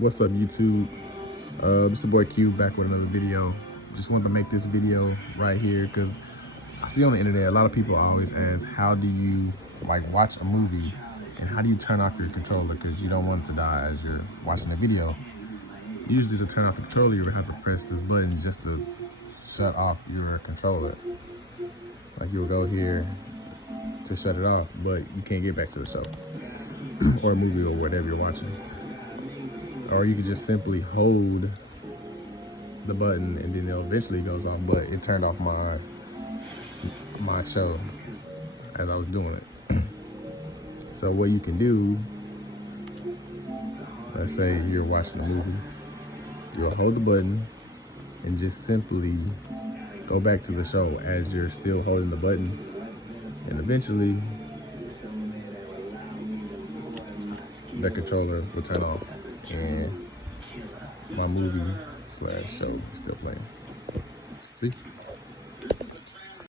What's up, YouTube? It's your boy Q back with another video. Just wanted to make this video right here because I see on the internet a lot of people always ask, how do you watch a movie and how do you turn off your controller because you don't want it to die as you're watching a video. Usually to turn off the controller, you would have to press this button just to shut off your controller. Like you'll go here to shut it off, but you can't get back to the show or a movie or whatever you're watching. Or you can just simply hold the button and then it eventually goes off, but it turned off my show as I was doing it. So what you can do, let's say you're watching a movie, you'll hold the button and just simply go back to the show as you're still holding the button, and eventually the controller will turn off and my movie/show is still playing. See?